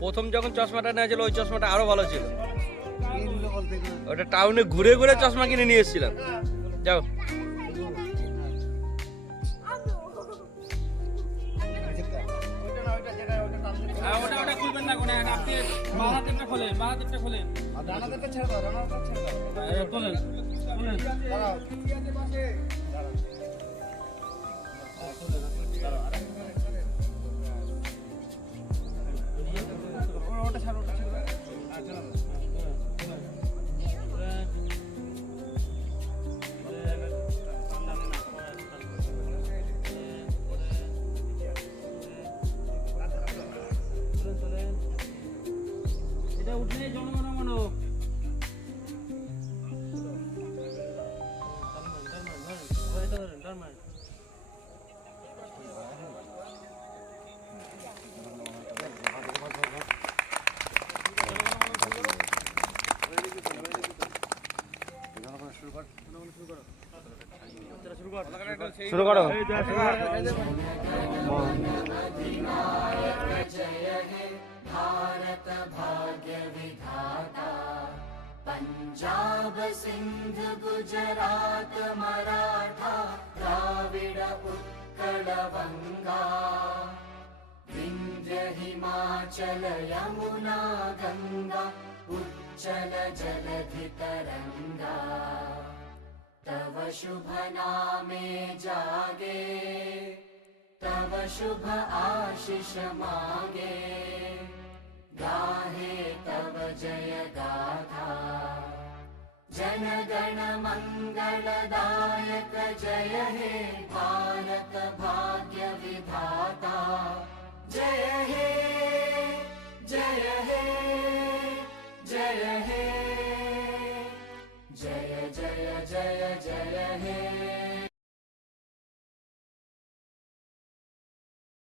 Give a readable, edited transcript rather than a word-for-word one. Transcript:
প্রথম যখন চশমাটা নিয়েছিল ওই চশমাটা আরো ভালো ছিল। ওটা টাউনে ঘুরে ঘুরে চশমা কিনে নিয়ে এসেছিলাম। যাও ওটা খুলবেন না, কোনে আপনি বাঁ হাতেরটা খোলেন, বাঁ হাতেরটা খোলেন, আর ডান হাতেরটা ছেড়ে দাও, ডান হাতেরটা ছেড়ে দাও, খোলেন খোলেন, দাঁড়াও, কি আছে পাশে, দাঁড়াও, ওটা ছাড়ো, ওটা ছাড়ো, আচ্ছা এটা উঠলে জনগণ মনো শুরু করো। भारत भाग्य विधाता पंजाब सिंध गुजरात मराठा द्राविड उत्कल बंगा विंध्य हिमाचल यमुना गंगा उच्चल जलधि तरंगा तव शुभ नामे जागे तव शुभ आशीष मागे गाहे तव जय गाथा जन गण मंगलदायक जय हे भारत भाग्य विधाता जय हे जय हे